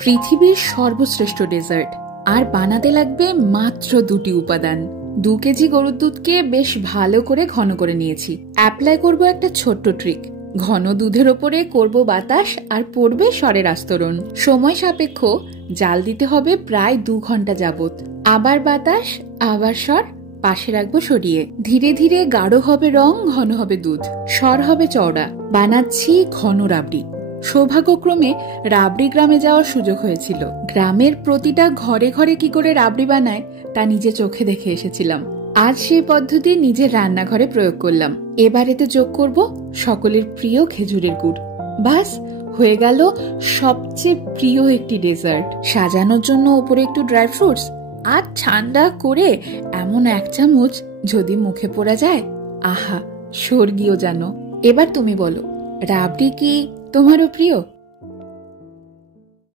পৃথিবীর সর্বশ্রেষ্ঠ ডেজার্ট, আর বানাতে লাগবে মাত্র 2টি উপাদান। 2 কেজি গরুর দুধকে বেশ ভালো করে ঘন করে নিয়েছি। অ্যাপ্লাই করব একটা ছোট্ট ট্রিক। ঘন দুধের ওপরে করব বাতাস আর পড়বে স্বরের আস্তরণ। সময় সাপেক্ষ, জাল দিতে হবে প্রায় 2 ঘন্টা যাবত। আবার বাতাস, আবার স্বর, পাশে রাখবো সরিয়ে। ধীরে ধীরে গাঢ় হবে রং, ঘন হবে দুধ, স্বর হবে চওড়া। বানাচ্ছি ঘন রাবড়ি। সৌভাগ্যক্রমে রাবড়ি গ্রামে যাওয়ার সুযোগ হয়েছিল। গ্রামের প্রতিটা ঘরে ঘরে কি করে রাবড়ি বানায় তা নিজে চোখে দেখে এসেছিলাম। আজ সেই পদ্ধতি নিজের রান্নাঘরে প্রয়োগ করলাম। এবার এতে যোগ করব সকলের প্রিয় খেজুরের গুড়। বাস হয়ে গেল সবচেয়ে প্রিয় একটি ডেজার্ট। সাজানোর জন্য ওপরে একটু ড্রাই ফ্রুটস আর ঠান্ডা করে এমন 1 চামচ যদি মুখে পড়া যায়, আহা, স্বর্গীয় জানো। এবার তুমি বলো, রাবড়ি কি তোমারও প্রিয়?